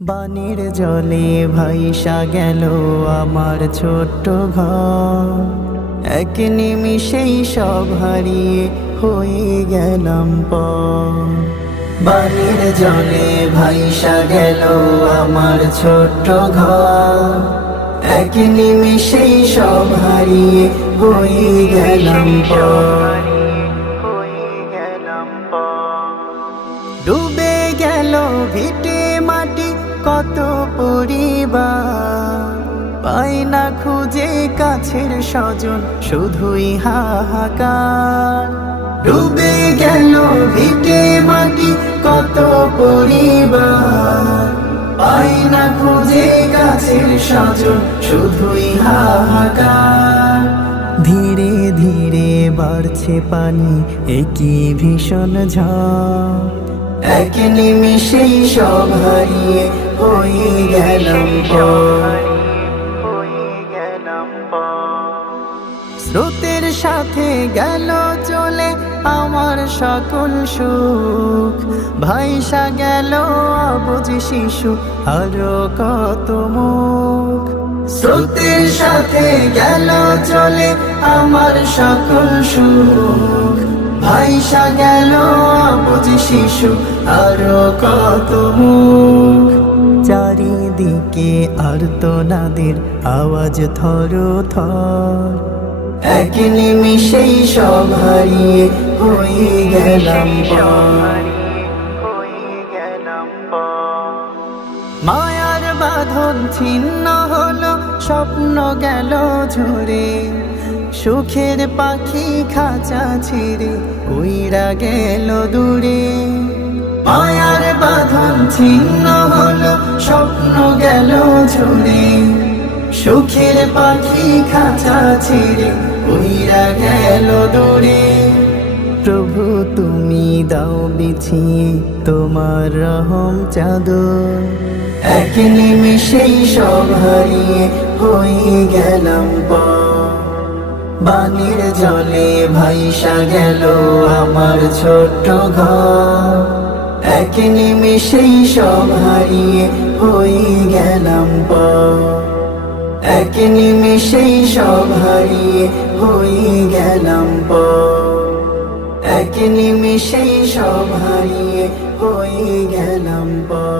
বানের জলে ভাইসা গেল আমার ছোট্ট ঘর। এক নিমিষেই সব হারিয়ে হয়ে গেলাম পর। জলে ভাইসা গেল আমার ছোট্ট ঘর। এক নিমিষেই সব হারিয়ে হয়ে গেলাম পর। ডুবে গেল ভিটে কত পরিবার। পাই না খুঁজে কাছের স্বজন, শুধুই হাহাকার। ডুবে গেল ভিটে মাটি, কত পরিবার। পাই না খুঁজে কাছের স্বজন, শুধুই হাহাকার। ধীরে ধীরে বাড়ছে পানি, একই ভীষণ ঝড়। এক নিমিষেই সব হারিয়ে হয়ে গেলাম স্রোতের সাথে গেল চলে আমার সকল সুখ। ভাইসা গেল অবুঝ শিশু, আরও কত মুখ। স্রোতের সাথে গেল চলে আমার সকল সুখ। ভাইসা গেল অবুঝ শিশু, আরও কত মুখ? চারিদিকে আর্তনাদের আওয়াজ থর থর। এক নিমিষেই সব হারিয়ে হয়ে গেলাম মায়ার বাঁধন ছিন্ন হলো, স্বপ্ন গেল ঝরে। সুখের পাখি খাঁচা ছেড়ে উইরা গেল দূরে। মায়ার বাঁধন ছিন্ন হলো, স্বপ্ন গেল ঝরে সুখের পাখি খাঁচা ছেড়ে উইরা গেল দূরে। প্রভু, তুমি দাও বিছিয়ে তোমার রহম চাদর এক নিমিষেই সব হারিয়ে হয়ে গেলাম পর বানের জলে ভাইসা গেল আমার ছোট্ট ঘর। এক নিমিষেই সব হারিয়ে হয়ে গেলাম পর এক নিমিষেই সব হারিয়ে হয়ে গেলাম পর এক নিমিষেই সব হারিয়ে হয়ে গেলাম পর